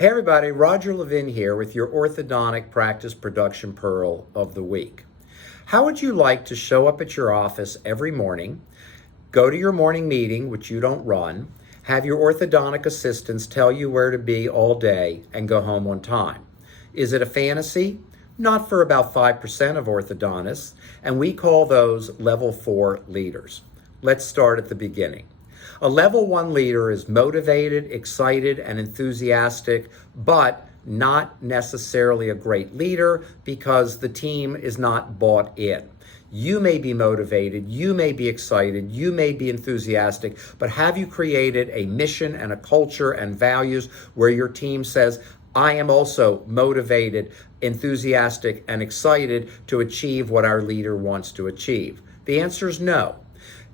Hey everybody, Roger Levin here with your orthodontic practice production pearl of the week. How would you like to show up at your office every morning, go to your morning meeting, which you don't run, have your orthodontic assistants tell you where to be all day, and go home on time? Is it a fantasy? Not for about 5% of orthodontists, and we call those level 4 leaders. Let's start at the beginning. A level 1 leader is motivated, excited, and enthusiastic, but not necessarily a great leader because the team is not bought in. You may be motivated, you may be excited, you may be enthusiastic, but have you created a mission and a culture and values where your team says, I am also motivated, enthusiastic, and excited to achieve what our leader wants to achieve? The answer is no.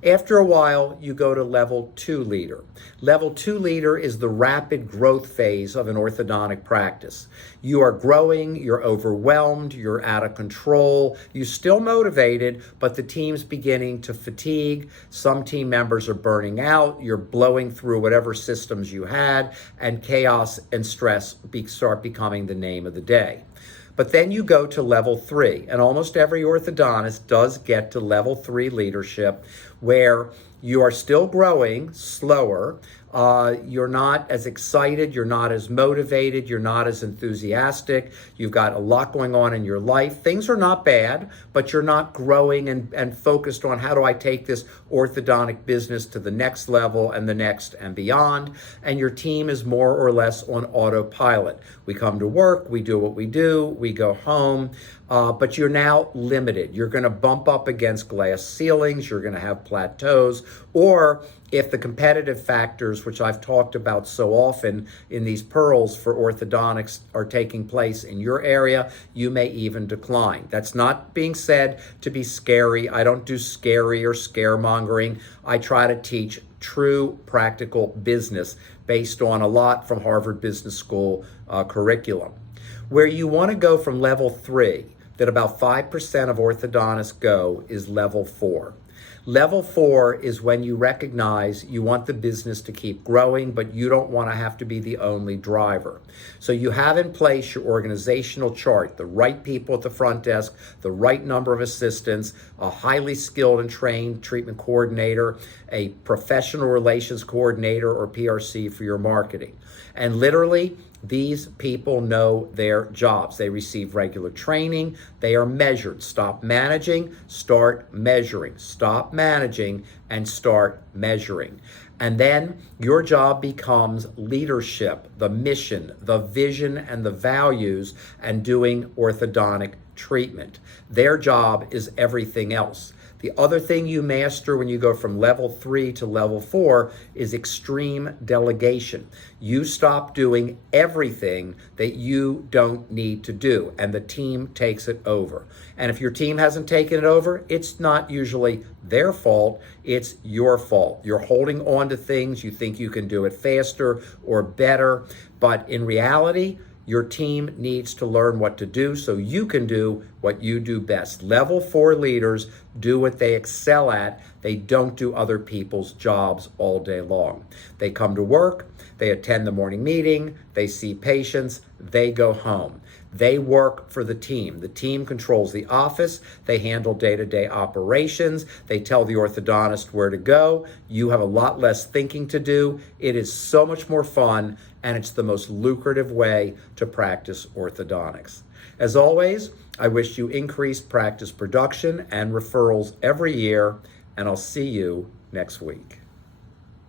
After a while, you go to level 2 leader. Level 2 leader is the rapid growth phase of an orthodontic practice. You are growing, you're overwhelmed, you're out of control, you're still motivated, but the team's beginning to fatigue. Some team members are burning out, you're blowing through whatever systems you had, and chaos and stress start becoming the name of the day. But then you go to level 3, and almost every orthodontist does get to level 3 leadership, where you are still growing slower, you're not as excited, you're not as motivated, you're not as enthusiastic, you've got a lot going on in your life. Things are not bad, but you're not growing and focused on how do I take this orthodontic business to the next level and the next and beyond, and your team is more or less on autopilot. We come to work, we do what we do, we go home, but you're now limited. You're going to bump up against glass ceilings, you're going to have plateaus, or if the competitive factors, which I've talked about so often in these pearls for orthodontics, are taking place in your area, you may even decline. That's not being said to be scary. I don't do scary or scaremongering. I try to teach true practical business based on a lot from Harvard Business School curriculum. Where you want to go from level 3, that about 5% of orthodontists go, is level 4. Level 4 is when you recognize you want the business to keep growing, but you don't want to have to be the only driver. So you have in place your organizational chart, the right people at the front desk, the right number of assistants, a highly skilled and trained treatment coordinator, a professional relations coordinator or PRC for your marketing. And literally, these people know their jobs. They receive regular training. They are measured. Stop managing, start measuring. Stop managing and start measuring. And then your job becomes leadership, the mission, the vision, and the values, and doing orthodontic treatment. Their job is everything else. The other thing you master when you go from level 3 to level 4 is extreme delegation. You stop doing everything that you don't need to do, and the team takes it over. And if your team hasn't taken it over, it's not usually their fault, it's your fault. You're holding on to things, you think you can do it faster or better, but in reality, your team needs to learn what to do so you can do what you do best. Level 4 leaders do what they excel at. They don't do other people's jobs all day long. They come to work, they attend the morning meeting, they see patients, they go home. They work for the team. The team controls the office. They handle day-to-day operations. They tell the orthodontist where to go. You have a lot less thinking to do. It is so much more fun, and it's the most lucrative way to practice orthodontics. As always, I wish you increased practice production and referrals every year, and I'll see you next week.